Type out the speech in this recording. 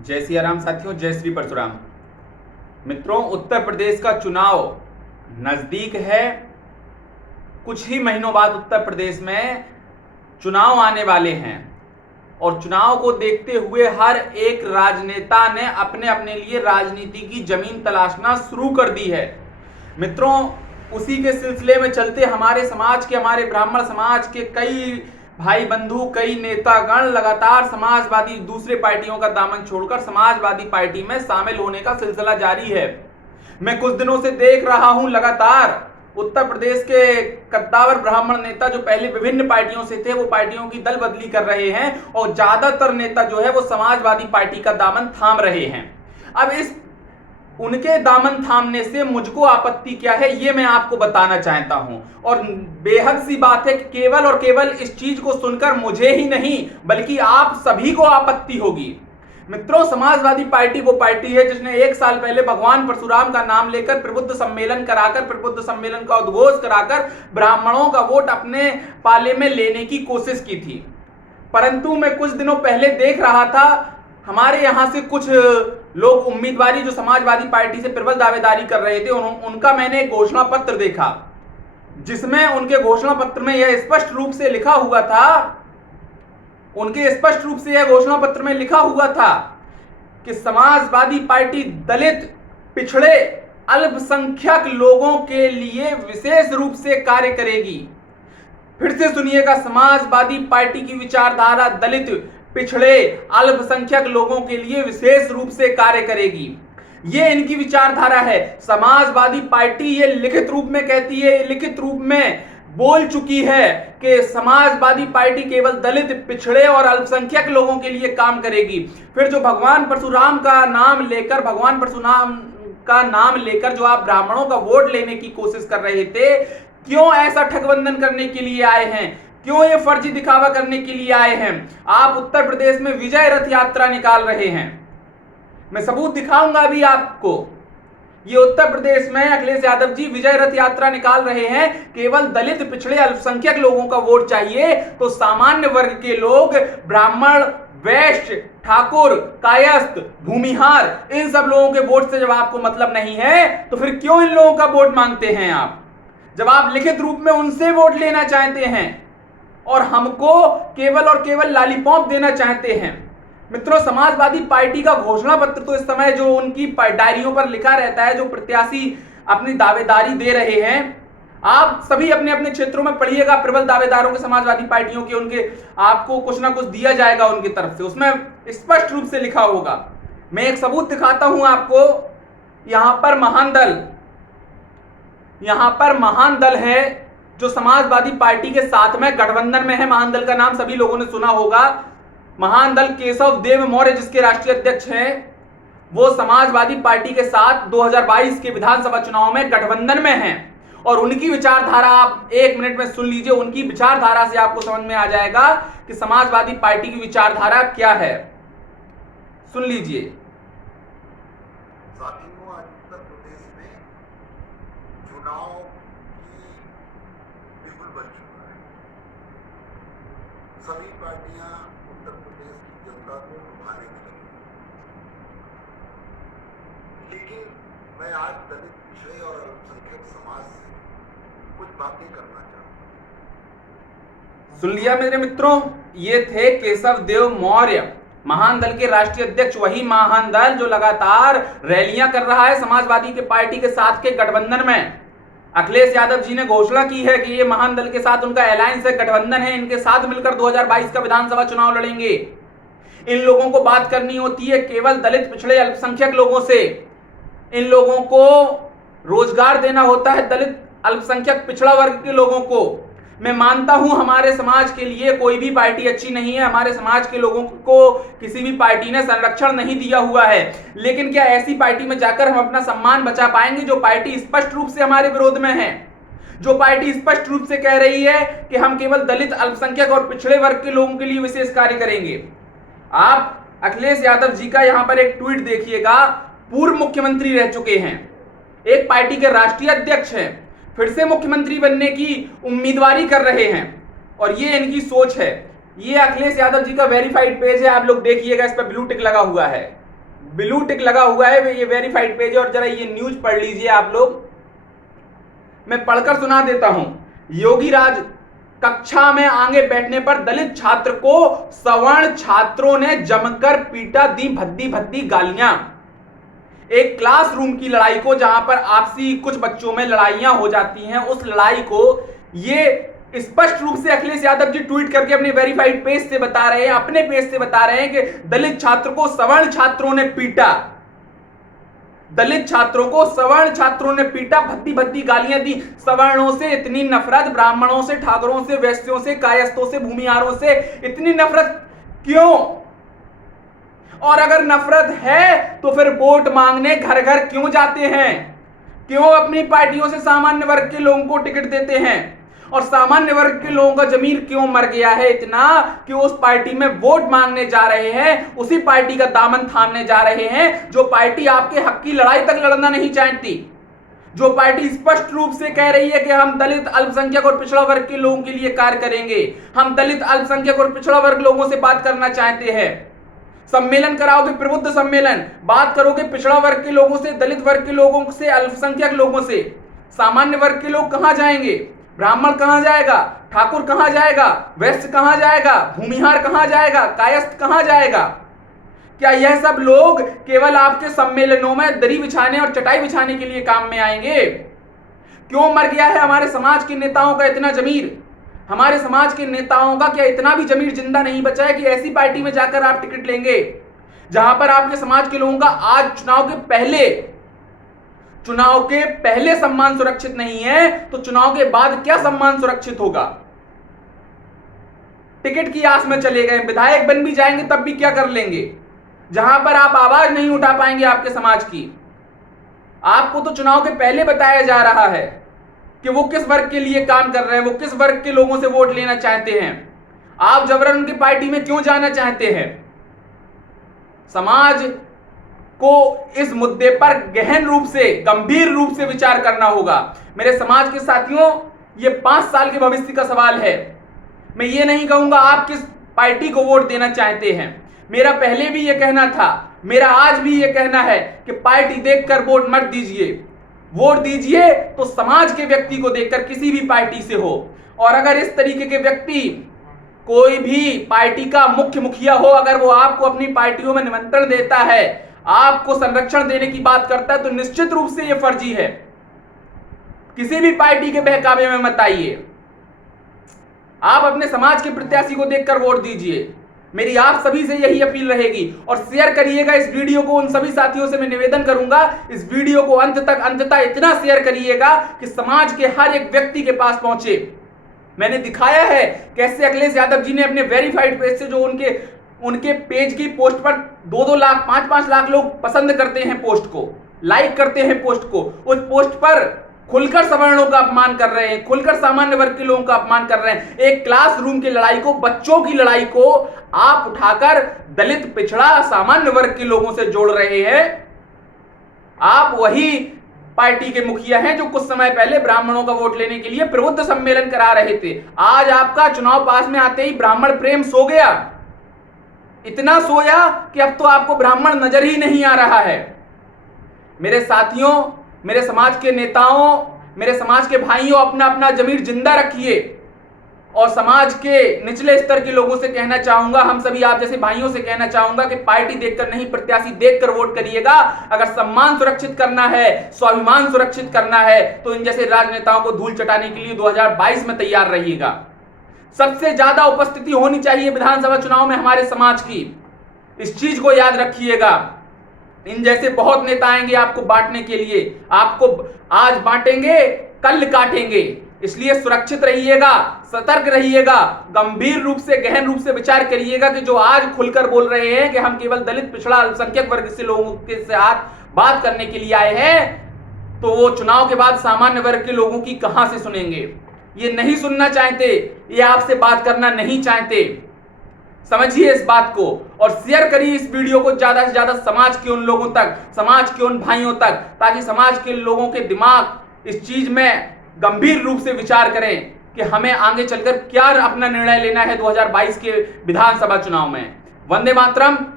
जय सिया राम साथियों, जय श्री परशुराम। मित्रों, उत्तर प्रदेश का चुनाव नजदीक है। कुछ ही महीनों बाद उत्तर प्रदेश में चुनाव आने वाले हैं और चुनाव को देखते हुए हर एक राजनेता ने अपने अपने लिए राजनीति की जमीन तलाशना शुरू कर दी है। मित्रों, उसी के सिलसिले में चलते हमारे समाज के, हमारे ब्राह्मण समाज के कई भाई बंधु, कई नेतागण लगातार समाजवादी दूसरे पार्टियों का दामन छोड़कर समाजवादी पार्टी में शामिल होने का सिलसिला जारी है। मैं कुछ दिनों से देख रहा हूं लगातार उत्तर प्रदेश के कद्दावर ब्राह्मण नेता जो पहले विभिन्न पार्टियों से थे वो पार्टियों की दल बदली कर रहे हैं और ज्यादातर नेता जो है वो समाजवादी पार्टी का दामन थाम रहे हैं। अब इस उनके दामन थामने से मुझको आपत्ति क्या है ये मैं आपको बताना चाहता हूं। और बेहद सी बात है कि केवल और केवल इस चीज को सुनकर मुझे ही नहीं बल्कि आप सभी को आपत्ति होगी। मित्रों, समाजवादी पार्टी वो पार्टी है जिसने 1 साल पहले भगवान परशुराम का नाम लेकर प्रबुद्ध सम्मेलन कराकर, प्रबुद्ध सम्मेलन का उद्घोष कराकर ब्राह्मणों का वोट अपने पाले में लेने की कोशिश की थी। परंतु मैं कुछ दिनों पहले देख रहा था हमारे यहां से कुछ लोग उम्मीदवारी जो समाजवादी पार्टी से प्रबल दावेदारी कर रहे थे उनका मैंने एक घोषणा पत्र देखा जिसमें उनके घोषणा पत्र में यह स्पष्ट रूप से लिखा हुआ था, उनके स्पष्ट रूप से यह घोषणा पत्र में लिखा हुआ था कि समाजवादी पार्टी दलित, पिछड़े, अल्पसंख्यक लोगों के लिए विशेष रूप से कार्य करेगी। फिर से सुनिएगा, समाजवादी पार्टी की विचारधारा दलित, पिछड़े, अल्पसंख्यक लोगों के लिए विशेष रूप से कार्य करेगी। ये इनकी विचारधारा है। समाजवादी पार्टी ये लिखित रूप में कहती है, लिखित रूप में बोल चुकी है कि समाजवादी पार्टी केवल दलित, पिछड़े और अल्पसंख्यक लोगों के लिए काम करेगी। फिर जो भगवान परशुराम का नाम लेकर, भगवान परशुराम का नाम लेकर जो आप ब्राह्मणों का वोट लेने की कोशिश कर रहे थे, क्यों ऐसा ठगबंधन करने के लिए आए हैं? क्यों ये फर्जी दिखावा करने के लिए आए हैं? आप उत्तर प्रदेश में विजय रथ यात्रा निकाल रहे हैं। मैं सबूत दिखाऊंगा अभी आपको। ये उत्तर प्रदेश में अखिलेश यादव जी विजय रथ यात्रा निकाल रहे हैं। केवल दलित, पिछड़े, अल्पसंख्यक लोगों का वोट चाहिए तो सामान्य वर्ग के लोग, ब्राह्मण, वैश्य, ठाकुर, कायस्थ, भूमिहार, इन सब लोगों के वोट से जब आपको मतलब नहीं है तो फिर क्यों इन लोगों का वोट मांगते हैं आप? जब आप लिखित रूप में उनसे वोट लेना चाहते हैं और हमको केवल और केवल लॉलीपॉप देना चाहते हैं। मित्रों, समाजवादी पार्टी का घोषणा पत्र तो इस समय जो उनकी डायरियों पर लिखा रहता है, जो प्रत्याशी अपनी दावेदारी दे रहे हैं, आप सभी अपने अपने क्षेत्रों में पढ़िएगा प्रबल दावेदारों के, समाजवादी पार्टियों के, उनके आपको कुछ ना कुछ दिया जाएगा उनकी तरफ से। उसमें स्पष्ट रूप से लिखा होगा। मैं एक सबूत दिखाता हूं आपको। यहां पर महान दल है जो समाजवादी पार्टी के साथ में गठबंधन में है। महान दल का नाम सभी लोगों ने सुना होगा। महान दल केशव देव मौर्य जिसके राष्ट्रीय अध्यक्ष हैं, वो समाजवादी पार्टी के साथ 2022 के विधानसभा चुनाव में गठबंधन में हैं और उनकी विचारधारा आप 1 मिनट में सुन लीजिए। उनकी विचारधारा से आपको समझ में आ जाएगा कि समाजवादी पार्टी की विचारधारा क्या है। सुन लीजिए। सभी पार्टियां उत्तर प्रदेश की जनता को लुभाने में लगी, लेकिन मैं आज दलित, पिछड़े और अल्पसंख्यक समाज से कुछ बातें करना चाहता हूं। सुन लिया मेरे मित्रों, ये थे केशव देव मौर्य, महान दल के राष्ट्रीय अध्यक्ष। वही महान दल जो लगातार रैलियां कर रहा है समाजवादी के पार्टी के साथ के गठबंधन में। अखिलेश यादव जी ने घोषणा की है कि ये महान दल के साथ उनका अलायंस है, गठबंधन है, इनके साथ मिलकर 2022 का विधानसभा चुनाव लड़ेंगे। इन लोगों को बात करनी होती है केवल दलित, पिछड़े, अल्पसंख्यक लोगों से। इन लोगों को रोजगार देना होता है दलित, अल्पसंख्यक, पिछड़ा वर्ग के लोगों को। मैं मानता हूं हमारे समाज के लिए कोई भी पार्टी अच्छी नहीं है, हमारे समाज के लोगों को किसी भी पार्टी ने संरक्षण नहीं दिया हुआ है, लेकिन क्या ऐसी पार्टी में जाकर हम अपना सम्मान बचा पाएंगे जो पार्टी स्पष्ट रूप से हमारे विरोध में है, जो पार्टी स्पष्ट रूप से कह रही है कि हम केवल दलित, अल्पसंख्यक और पिछड़े वर्ग के लोगों के लिए विशेष कार्य करेंगे? आप अखिलेश यादव जी का यहां पर एक ट्वीट देखिएगा। पूर्व मुख्यमंत्री रह चुके हैं, एक पार्टी के राष्ट्रीय अध्यक्ष हैं, फिर से मुख्यमंत्री बनने की उम्मीदवारी कर रहे हैं और ये इनकी सोच है। ये अखिलेश यादव जी का वेरीफाइड पेज है, आप लोग देखिएगा, इस पर ब्लू टिक लगा हुआ है। ब्लू टिक लगा हुआ है, ये वेरीफाइड पेज है। और जरा ये न्यूज पढ़ लीजिए आप लोग, मैं पढ़कर सुना देता हूं। योगी राज कक्षा में आगे बैठने पर दलित छात्र को सवर्ण छात्रों ने जमकर पीटा, दी भद्दी भद्दी गालियां। एक क्लासरूम की लड़ाई को, जहां पर आपसी कुछ बच्चों में लड़ाइयां हो जाती हैं, उस लड़ाई को ये स्पष्ट रूप से अखिलेश यादव जी ट्वीट करके अपने वेरीफाइड पेज से बता रहे हैं, अपने पेज से बता रहे हैं कि दलित छात्र को सवर्ण छात्रों ने पीटा, दलित छात्रों को सवर्ण छात्रों ने पीटा, भद्दी भद्दी गालियां दी। सवर्णों से इतनी नफरत, ब्राह्मणों से, ठाकुरों से, वैश्यों से, कायस्थों से, भूमिहारों से इतनी नफरत क्यों? और अगर नफरत है तो फिर वोट मांगने घर घर क्यों जाते हैं? क्यों अपनी पार्टियों से सामान्य वर्ग के लोगों को टिकट देते हैं? और सामान्य वर्ग के लोगों का जमीर क्यों मर गया है इतना कि उस पार्टी में वोट मांगने जा रहे हैं, उसी पार्टी का दामन थामने जा रहे हैं जो पार्टी आपके हक की लड़ाई तक लड़ना नहीं चाहती, जो पार्टी स्पष्ट रूप से कह रही है कि हम दलित, अल्पसंख्यक और पिछड़ा वर्ग के लोगों के लिए कार्य करेंगे, हम दलित, अल्पसंख्यक और पिछड़ा वर्ग लोगों से बात करना चाहते हैं। सम्मेलन कराओगे, प्रबुद्ध सम्मेलन, बात करोगे पिछड़ा वर्ग के लोगों से, दलित वर्ग के लोगों से, अल्पसंख्यक लोगों से। सामान्य वर्ग के लोग कहां जाएंगे? ब्राह्मण कहां जाएगा? ठाकुर कहां जाएगा? वैश्य कहां जाएगा? भूमिहार कहां जाएगा? कायस्थ कहां जाएगा? क्या यह सब लोग केवल आपके सम्मेलनों में दरी बिछाने और चटाई बिछाने के लिए काम में आएंगे? क्यों मर गया है हमारे समाज के नेताओं का इतना जमीर? हमारे समाज के नेताओं का क्या इतना भी जमीर जिंदा नहीं बचा है कि ऐसी पार्टी में जाकर आप टिकट लेंगे जहां पर आपके समाज के लोगों का आज चुनाव के पहले सम्मान सुरक्षित नहीं है, तो चुनाव के बाद क्या सम्मान सुरक्षित होगा? टिकट की आस में चले गए, विधायक बन भी जाएंगे तब भी क्या कर लेंगे? जहां पर आप आवाज नहीं उठा पाएंगे आपके समाज की। आपको तो चुनाव के पहले बताया जा रहा है कि वो किस वर्ग के लिए काम कर रहे हैं, वो किस वर्ग के लोगों से वोट लेना चाहते हैं। आप जबरन उनकी पार्टी में क्यों जाना चाहते हैं? समाज को इस मुद्दे पर गहन रूप से, गंभीर रूप से विचार करना होगा। मेरे समाज के साथियों, ये 5 साल के भविष्य का सवाल है। मैं ये नहीं कहूंगा आप किस पार्टी को वोट देना चाहते हैं। मेरा पहले भी ये कहना था, मेरा आज भी ये कहना है कि पार्टी देखकर वोट मत दीजिए। वोट दीजिए तो समाज के व्यक्ति को देखकर, किसी भी पार्टी से हो। और अगर इस तरीके के व्यक्ति, कोई भी पार्टी का मुख्य मुखिया हो, अगर वो आपको अपनी पार्टियों में निमंत्रण देता है, आपको संरक्षण देने की बात करता है, तो निश्चित रूप से यह फर्जी है। किसी भी पार्टी के बहकावे में मत आइए। आप अपने समाज के प्रत्याशी को देखकर वोट दीजिए। मेरी आप सभी से यही अपील रहेगी। और शेयर करिएगा इस वीडियो को। उन सभी साथियों से मैं निवेदन करूंगा, इस वीडियो को अंततः इतना शेयर करिएगा कि समाज के हर एक व्यक्ति के पास पहुंचे। मैंने दिखाया है कैसे अखिलेश यादव जी ने अपने वेरीफाइड पेज से, जो उनके पेज की पोस्ट पर 2-2 लाख, 5-5 लाख लोग पसंद करते हैं, पोस्ट को लाइक करते हैं, पोस्ट को, उस पोस्ट पर खुलकर सवर्णों का अपमान कर रहे हैं, खुलकर सामान्य वर्ग के लोगों का अपमान कर रहे हैं। एक क्लासरूम की लड़ाई को, बच्चों की लड़ाई को आप उठाकर दलित, पिछड़ा, सामान्य वर्ग के लोगों से जोड़ रहे हैं। आप वही पार्टी के मुखिया हैं जो कुछ समय पहले ब्राह्मणों का वोट लेने के लिए प्रबुद्ध सम्मेलन करा रहे थे। आज आपका चुनाव पास में आते ही ब्राह्मण प्रेम सो गया, इतना सोया कि अब तो आपको ब्राह्मण नजर ही नहीं आ रहा है। मेरे साथियों, मेरे समाज के नेताओं, मेरे समाज के भाइयों, अपना अपना जमीर जिंदा रखिए। और समाज के निचले स्तर के लोगों से कहना चाहूंगा, हम सभी आप जैसे भाइयों से कहना चाहूंगा कि पार्टी देखकर नहीं, प्रत्याशी देखकर वोट करिएगा। अगर सम्मान सुरक्षित करना है, स्वाभिमान सुरक्षित करना है, तो इन जैसे राजनेताओं को धूल चटाने के लिए 2022 में तैयार रहिएगा। सबसे ज्यादा उपस्थिति होनी चाहिए विधानसभा चुनाव में हमारे समाज की, इस चीज को याद रखिएगा। इन जैसे बहुत नेता आएंगे आपको बांटने के लिए, आपको आज बांटेंगे, कल काटेंगे। इसलिए सुरक्षित रहिएगा, सतर्क रहिएगा, गंभीर रूप से, गहन रूप से विचार करिएगा कि जो आज खुलकर बोल रहे हैं कि हम केवल दलित, पिछड़ा, अल्पसंख्यक वर्ग से लोगों के साथ बात करने के लिए आए हैं, तो वो चुनाव के बाद सामान्य वर्ग के लोगों की कहां से सुनेंगे? ये नहीं सुनना चाहते, ये आपसे बात करना नहीं चाहते। समझिए इस बात को और शेयर करिए इस वीडियो को ज्यादा से ज्यादा समाज के उन लोगों तक, समाज के उन भाइयों तक, ताकि समाज के लोगों के दिमाग इस चीज में गंभीर रूप से विचार करें कि हमें आगे चलकर क्या अपना निर्णय लेना है 2022 के विधानसभा चुनाव में। वंदे मातरम।